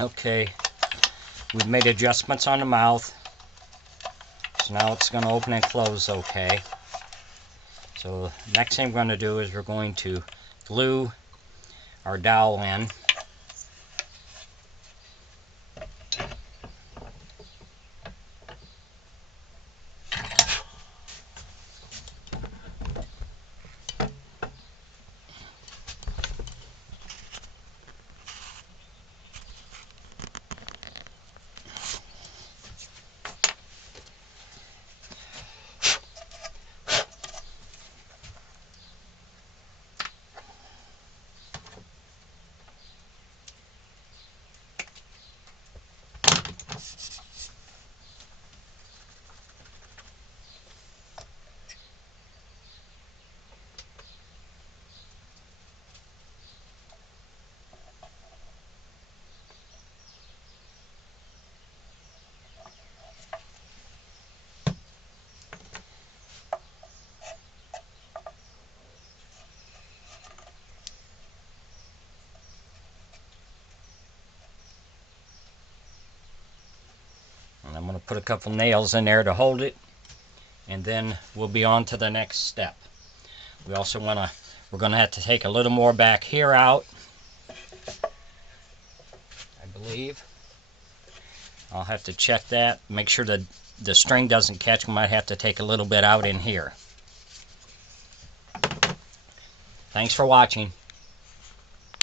Okay, we've made adjustments on the mouth, so now it's going to open and close okay. So next thing we're going to do is we're going to glue our dowel in. And I'm going to put a couple nails in there to hold it, and then we'll be on to the next step. We also we're going to have to take a little more back here out, I believe. I'll have to check that, make sure that the string doesn't catch. We might have to take a little bit out in here. Thanks for watching.